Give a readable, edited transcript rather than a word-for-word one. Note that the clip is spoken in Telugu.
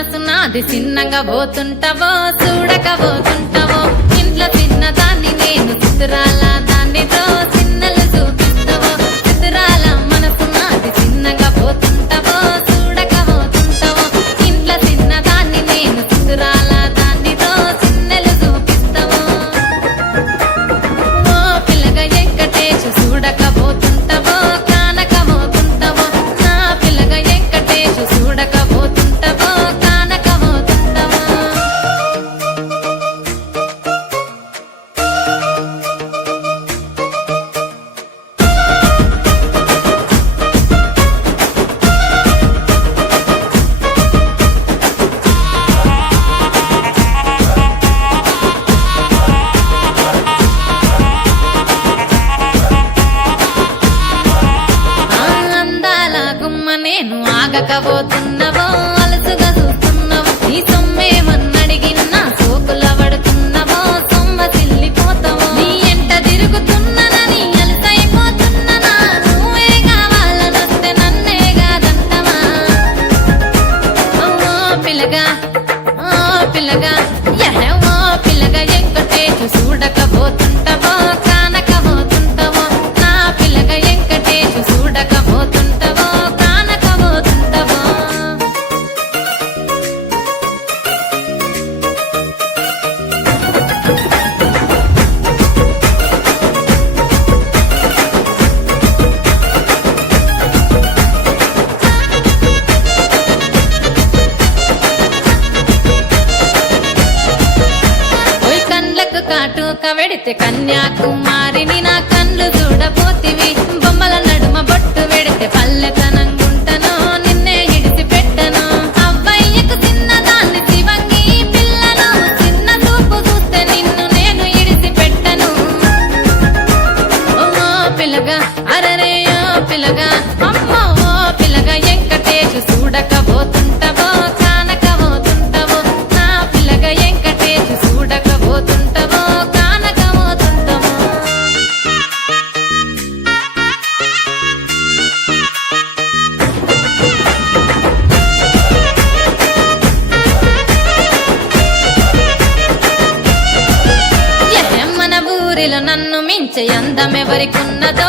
మనసు నాది చిన్నగా పోతుంటావో చూడకపోతుంటావో ఇంట్లో చిన్నదాన్ని నేను చిత్రాల దానితో చిన్నలు చూపిస్తావో చిత్రాల మనసు నాది చిన్నగా పోతుంటావో చూడకపోతుంటావో ఇంట్లో చిన్నదాన్ని నేను చిత్రాల దానితో చిన్నలు చూపిస్తావో ఓ పిల్లగా వెంకటేశ్ చూడకపోతుంటావో కానకపోతుంటావో నా పిల్లగా వెంకటేశ్ చూడకపోతుంటావో కానకపోతుంటావో అందాల గుమ్మ నేను ఆగకపోతున్నవో అలసుగా చూస్తున్నవో నీ సొమ్మేమన్నడిగినా సోకుల పడుతున్నవో సొమ్మ సిల్లిపోతావో నీ ఎంట తిరుగుతున్ననని అలసైపోతున్ననా నువ్వే కావాలనొస్తే నన్నే కాదంటవా ఓ పిల్లగా ఓ పిల్లగా ఓ పిల్లగా వెంకటేశ్ చూడకపోతుంటావో కానకపోతుంటావో నా పిల్లగా వెంకటేశ్ చూడకపోతుంటావో కానకపోతుంటావో ఓయ్ కండ్లకు కాటుక వెడితే కన్యాకుమారిని నా కళ్ళు చూడపోతివి బొమ్మల నడుమ బొట్టు వెడితే పల్లెతనంగుంటను నిన్నే ఇడిసి పెట్టను అవ్వయ్యకు చిన్నదాన్ని శివంగి పిల్లను చిన్న చూపు చూస్తే నిన్ను నేను ఇడిసి పెట్టను ఓ పిల్లగా అరరే ఓ పిల్లగా అమ్మో ఓ పిల్లగా వెంకటేశ్ చూడకపోతుంటావో కానకపోతుంటావో నా పిల్లగా వెంకటేశ్ చూడకపోతుంటావో కానకపోతుంటావో మన ఊరిలో నన్ను మించే అందమెవరికున్నదో